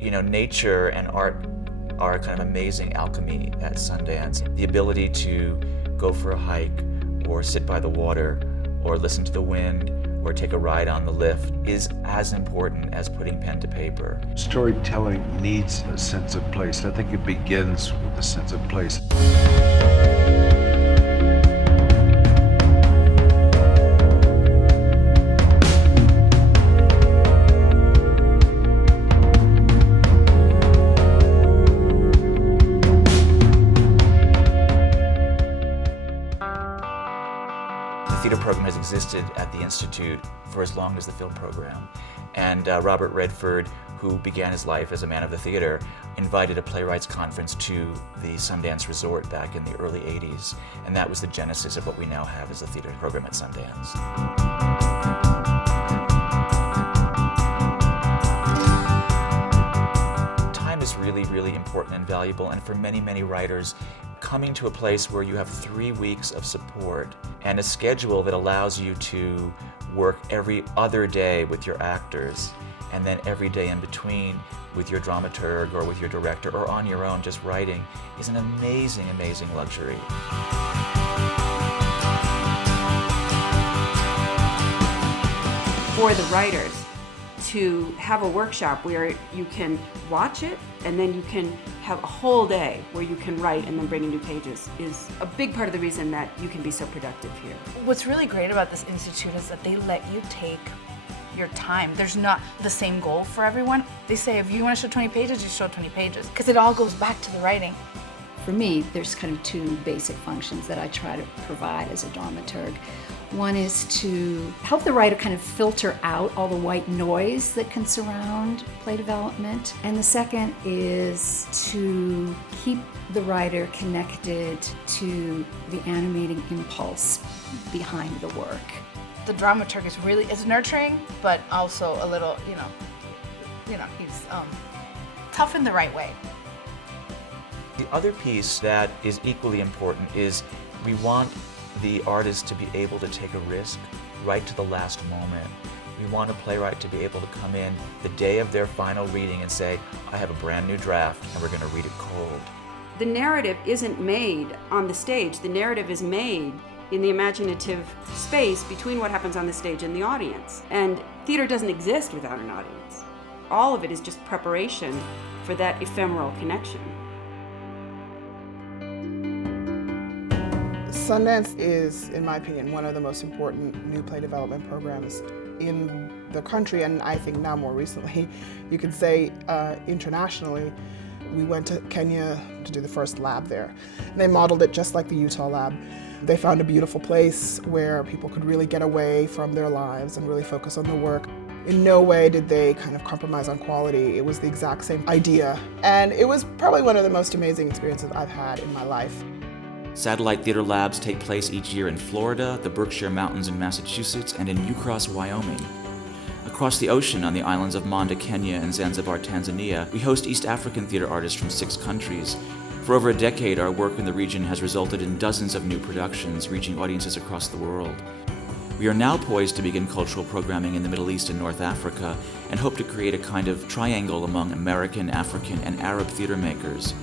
nature and art are kind of amazing alchemy at Sundance. The ability to go for a hike or sit by the water or listen to the wind or take a ride on the lift is as important as putting pen to paper. Storytelling needs a sense of place. I think it begins with a sense of place. The theater program has existed at the Institute for as long as the film program. And Robert Redford, who began his life as a man of the theater, invited a playwrights conference to the Sundance Resort back in the early 80s. And that was the genesis of what we now have as a theater program at Sundance. Time is really, really important and valuable, and for many, many writers, coming to a place where you have 3 weeks of support and a schedule that allows you to work every other day with your actors and then every day in between with your dramaturg or with your director or on your own just writing is an amazing, amazing luxury. For the writers to have a workshop where you can watch it and then you can have a whole day where you can write and then bring in new pages is a big part of the reason that you can be so productive here. What's really great about this institute is that they let you take your time. There's not the same goal for everyone. They say if you want to show 20 pages, you show 20 pages, because it all goes back to the writing. For me, there's kind of two basic functions that I try to provide as a dramaturg. One is to help the writer kind of filter out all the white noise that can surround play development. And the second is to keep the writer connected to the animating impulse behind the work. The dramaturg is nurturing, but also a little, he's tough in the right way. The other piece that is equally important is we want the artist to be able to take a risk right to the last moment. We want a playwright to be able to come in the day of their final reading and say, I have a brand new draft and we're going to read it cold. The narrative isn't made on the stage. The narrative is made in the imaginative space between what happens on the stage and the audience. And theater doesn't exist without an audience. All of it is just preparation for that ephemeral connection. Sundance is, in my opinion, one of the most important new play development programs in the country, and I think now more recently, you could say internationally. We went to Kenya to do the first lab there. And they modeled it just like the Utah lab. They found a beautiful place where people could really get away from their lives and really focus on the work. In no way did they kind of compromise on quality. It was the exact same idea. And it was probably one of the most amazing experiences I've had in my life. Satellite theater labs take place each year in Florida, the Berkshire Mountains in Massachusetts, and in New Cross, Wyoming. Across the ocean on the islands of Manda, Kenya, and Zanzibar, Tanzania, we host East African theater artists from 6 countries. For over a decade, our work in the region has resulted in dozens of new productions reaching audiences across the world. We are now poised to begin cultural programming in the Middle East and North Africa and hope to create a kind of triangle among American, African, and Arab theater makers.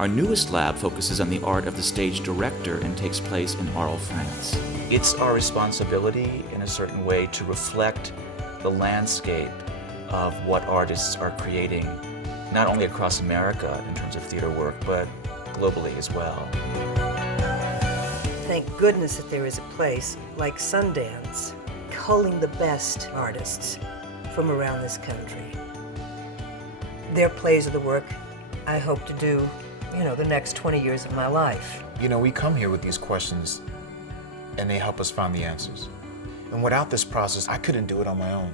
Our newest lab focuses on the art of the stage director and takes place in Arles, France. It's our responsibility, in a certain way, to reflect the landscape of what artists are creating, not only across America in terms of theater work, but globally as well. Thank goodness that there is a place like Sundance culling the best artists from around this country. Their plays are the work I hope to do the next 20 years of my life. We come here with these questions and they help us find the answers. And without this process, I couldn't do it on my own.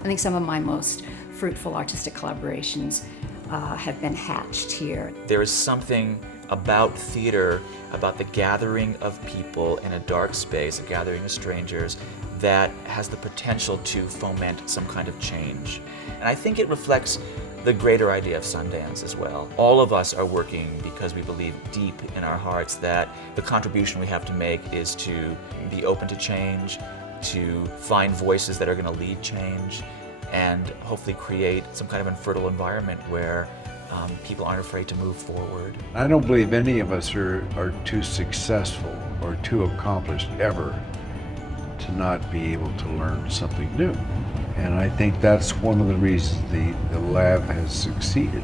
I think some of my most fruitful artistic collaborations have been hatched here. There is something about theater, about the gathering of people in a dark space, a gathering of strangers, that has the potential to foment some kind of change. And I think it reflects the greater idea of Sundance as well. All of us are working because we believe deep in our hearts that the contribution we have to make is to be open to change, to find voices that are going to lead change, and hopefully create some kind of infertile environment where people aren't afraid to move forward. I don't believe any of us are too successful or too accomplished ever to not be able to learn something new. And I think that's one of the reasons the lab has succeeded.